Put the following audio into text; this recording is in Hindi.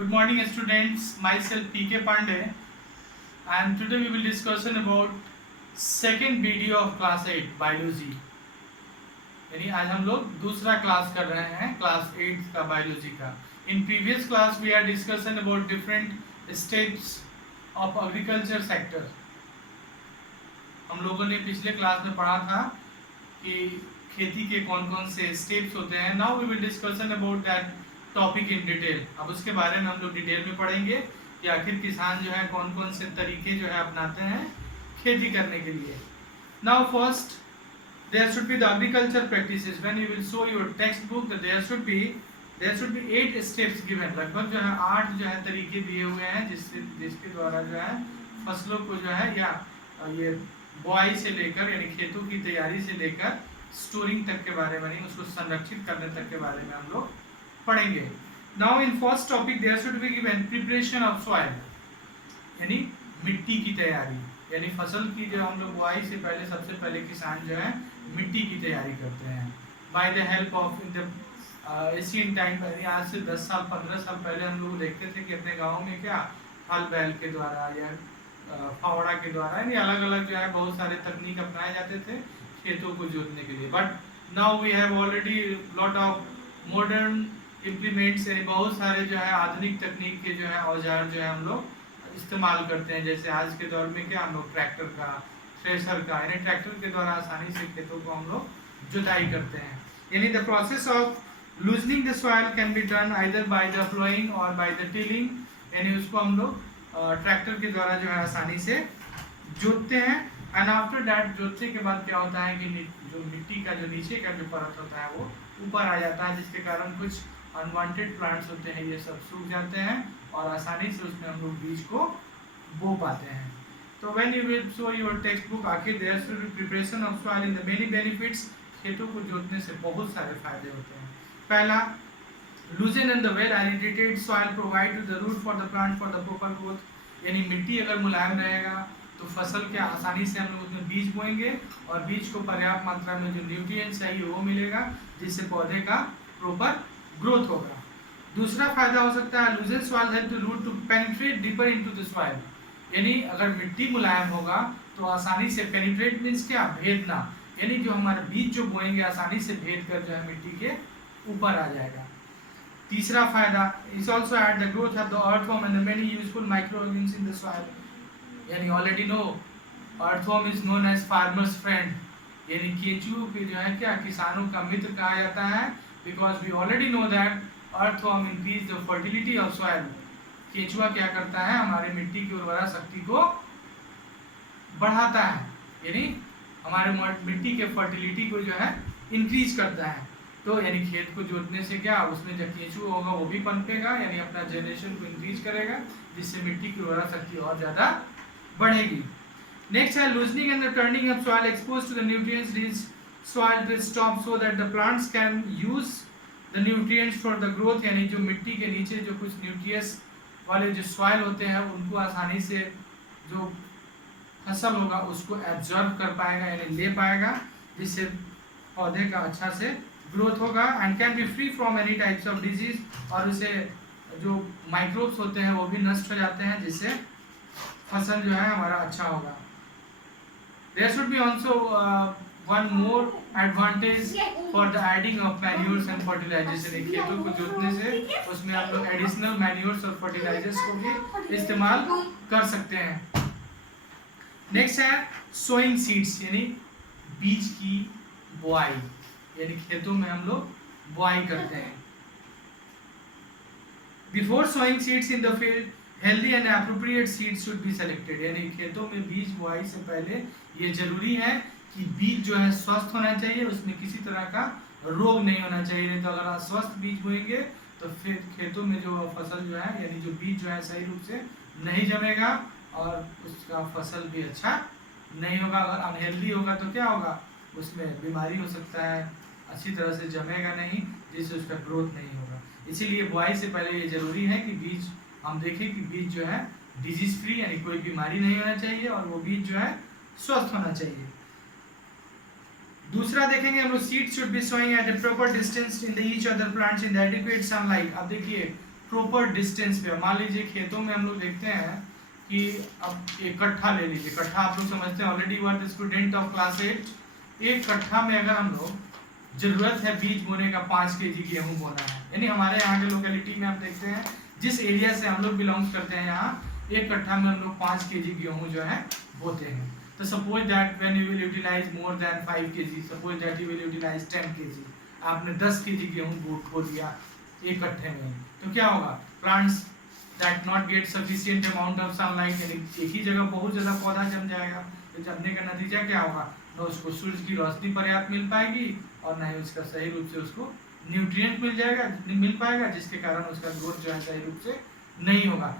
Good morning students, myself PK Pandey and today we will discussion about second video of class 8 biology। यानी आज हम लोग दूसरा क्लास कर रहे हैं क्लास 8 का बायोलॉजी का। In previous class we are discussion about different steps of agriculture sector. हम लोगों ने पिछले क्लास में पढ़ा था कि खेती के कौन कौन से स्टेप्स होते हैं। Now we will discussion about that topic in detail. अब उसके बारे में हम लोग डिटेल में पढ़ेंगे कि आखिर किसान जो है कौन कौन से तरीके जो है अपनाते हैं खेती करने के लिए। Now first there should be the agriculture practices. When you will show your text book there should be 8 steps given. लगभग जो है 8 जो है तरीके दिए हुए हैं जिसके द्वारा जो है फसलों को जो है या ये बुआई से लेकर यानी खेतों की तैयारी से लेकर स्टोरिंग तक के बारे में नहीं उसको संरक्षित करने तक के बारे में हम लोग पढ़ेंगे। Now in first topic there should be given preparation of soil यानी मिट्टी की तैयारी। यानी फसल की जो हम लोग बुआई से पहले सबसे पहले किसान जो है मिट्टी की तैयारी करते हैं by the help of in the Asian time. आज से 10 साल 15 साल पहले हम लोग देखते थे कि अपने गाँव में क्या हल बैल के द्वारा या फावड़ा के द्वारा यानी अलग अलग जो है बहुत सारे तकनीक अपनाए जाते थे खेतों को जोतने के लिए। But now we have already lot of modern implements यानी बहुत सारे जो है आधुनिक तकनीक के जो है औजार जो है हम लोग इस्तेमाल करते हैं। जैसे आज के दौर में क्या हम लोग ट्रैक्टर का थ्रेशर का यानी ट्रैक्टर के द्वारा आसानी से खेतों को हम लोग जुताई करते हैं। यानी the process of loosening the soil can be done either by the ploughing और बाय द टिलिंग। यानी उसको हम लोग ट्रैक्टर के द्वारा जो है आसानी से जोतते हैं। एंड आफ्टर दैट जोतने के बाद क्या होता है कि जो मिट्टी का जो नीचे का जो परत होता है वो ऊपर आ जाता है जिसके कारण कुछ अनवांटेड प्लांट्स होते हैं ये सब सूख जाते हैं और आसानी से उसमें हम लोग बीज को बो पाते हैं। तो when you will show your text book आखिर there should be preparation of soil in the many benefits. खेतों को जोतने से बहुत सारे फायदे होते हैं। पहला loosen and the well aerated soil provide to the root for the plant for the proper growth. यानी मिट्टी अगर मुलायम रहेगा तो फसल के आसानी से हम लोग उसमें बीज बोएंगे और बीज को पर्याप्त मात्रा में जो न्यूट्रिएंट्स चाहिए वो मिलेगा जिससे पौधे का प्रॉपर ग्रोथ होगा। दूसरा फायदा हो सकता है loosen soil help the root to penetrate deeper into the soil. यानी अगर मिट्टी मुलायम होगा तो आसानी से पेनिट्रेट मींस क्या भेदना यानी जो हमारा बीज जो बोएंगे आसानी से भेद कर जो है मिट्टी के ऊपर आ जाएगा। तीसरा फायदा is also at the growth of the earthworm and the many useful microorganisms in the soil. यानी already no earthworm is known as farmers friend. यानी केंचुओं के जो है क्या किसानों का मित्र कहा जाता है because we already know that earthworm increase the fertility of soil. केंचुआ क्या करता है हमारे मिट्टी की उर्वरा शक्ति को बढ़ाता है यानी हमारे मिट्टी के फर्टिलिटी को जो है इंक्रीज करता है। तो यानी खेत को जोतने से क्या उसमें जब केंचुआ होगा वो भी पनपेगा यानी अपना जनरेशन को इंक्रीज करेगा जिससे मिट्टी की उर्वरा शक्ति और ज़्यादा बढ़ेगी। नेक्स्ट है loosening and the turning of soil expose to the nutrients rich soil will stop so that the plants can use the nutrients for the growth। यानी जो मिट्टी के नीचे जो कुछ न्यूट्रिएंट्स वाले जो सॉइल होते हैं उनको आसानी से जो फसल होगा उसको एब्जॉर्ब कर पाएगा यानी ले पाएगा जिससे पौधे का अच्छा से ग्रोथ होगा and can be free from any types of disease. और उसे जो माइक्रोब्स होते हैं वो भी नष्ट हो जाते हैं जिससे फसल जो है हमारा अच्छा होगा। There should be also one more advantage for the adding of manures and fertilizers। खेतों को जोतने से उसमें आप लोग एडिशनल मैन्योर्स और फर्टिलाइजर्स को भी इस्तेमाल कर सकते हैं। नेक्स्ट है सोइंग सीड्स यानी बीज की बुआई। यानी खेतों में हम लोग बुआई करते हैं। Before sowing seeds in the field healthy and appropriate seeds should be selected. यानी खेतों में बीज बुआई से पहले ये जरूरी है कि बीज जो है स्वस्थ होना चाहिए उसमें किसी तरह का रोग नहीं होना चाहिए। नहीं तो अगर आप स्वस्थ बीज बोएंगे तो फिर खेतों में जो फसल जो है यानी जो बीज जो है सही रूप से नहीं जमेगा और उसका फसल भी अच्छा नहीं होगा। अगर अनहेल्दी होगा तो क्या होगा उसमें बीमारी हो सकता है अच्छी तरह से जमेगा नहीं जिससे उसका ग्रोथ नहीं होगा। इसीलिए बुआई से पहले ये जरूरी है कि बीज हम देखें कि बीज जो है डिजीज फ्री यानी कोई बीमारी नहीं होना चाहिए और वो बीज जो है स्वस्थ होना चाहिए। दूसरा देखेंगे हम लोग seed should be sowing at a proper distance in the each other plants in the adequate sunlight. अब देखिए प्रॉपर डिस्टेंस पे। मान लीजिए खेतों में हम लोग देखते हैं कि अब एक कट्ठा ले लीजिए, कट्ठा आप लोग समझते हैं already, word student of class 8। एक कट्ठा में अगर हम लोग जरूरत है बीज बोने का 5 kg गेहूं बोना है, यानी हमारे यहाँ के लोकेलिटी में हम देखते हैं जिस एरिया से हम लोग बिलोंग्स करते हैं, यहाँ एक कट्ठा में हम लोग 5 kg गेहूं जो है बोते हैं। तो suppose that when you will utilize more than 5 kg, suppose that you will utilize 10 kg, आपने 10 kg गेहूं बो दिया एक कट्ठे में, तो क्या होगा, plants that not gate sufficient amount of sunlight, यानी एक ही जगह बहुत ज़्यादा पौधा जम जाएगा। तो जमने का नतीजा क्या होगा, न उसको सूरज की रोशनी पर्याप्त मिल पाएगी और ना ही उसका सही रूप से उसको न्यूट्रिएंट मिल पाएगा, जिसके कारण उसका ग्रोथ जो है सही रूप से नहीं होगा।